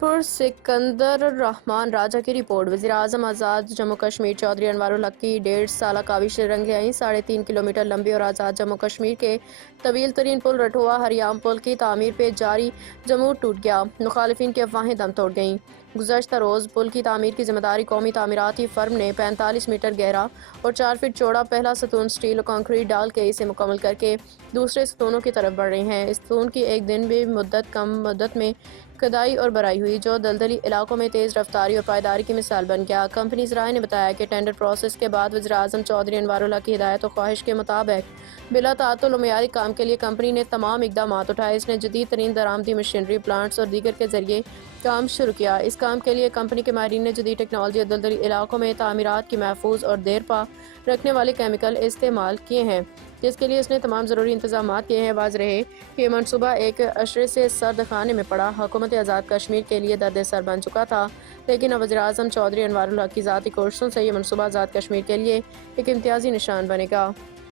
پور سکندر الرحمان راجہ کی رپورٹ۔ وزیراعظم آزاد جموں کشمیر چودھری انوار الحق کی 1.5 سالہ کاوش رنگ لے آئی۔ 3.5 کلومیٹر لمبی اور آزاد جموں کشمیر کے طویل ترین پل رٹھوا ہریام پل کی تعمیر پہ جاری جمود ٹوٹ گیا۔ مخالفین کی افواہیں دم توڑ گئیں۔ گزشتہ روز پل کی تعمیر کی ذمہ داری قومی تعمیراتی فرم نے 45 میٹر گہرا اور 4 فٹ چوڑا پہلا ستون سٹیل اور کنکریٹ ڈال کے اسے مکمل کر کے دوسرے ستونوں کی طرف بڑھ رہے ہیں۔ اس ستون کی ایک دن بھی کم مدت میں کھدائی اور بھرائی ہوئی، جو دلدلی علاقوں میں تیز رفتاری اور پائیداری کی مثال بن گیا۔ کمپنی ذرائع نے بتایا کہ ٹینڈر پروسیس کے بعد وزیراعظم چودھری انوار الحق کی ہدایت و خواہش کے مطابق بلا تعطل اور معیاری کام کے لیے کمپنی نے تمام اقدامات اٹھائے۔ اس نے جدید ترین درآمدی مشینری، پلانٹس اور دیگر کے ذریعے کام شروع کیا۔ اس کام کے لیے کمپنی کے ماہرین نے جدید ٹیکنالوجی اور دلدلی علاقوں میں تعمیرات کی محفوظ اور دیر پا رکھنے والے کیمیکل استعمال کیے ہیں، جس کے لیے اس نے تمام ضروری انتظامات کیے ہیں۔ واضح رہے کہ یہ منصوبہ ایک عرصے سے سرد خانے میں پڑا حکومت آزاد کشمیر کے لیے درد سر بن چکا تھا، لیکن اب وزیراعظم چودھری انوار الحق کی ذاتی کوششوں سے یہ منصوبہ آزاد کشمیر کے لیے ایک امتیازی نشان بنے گا۔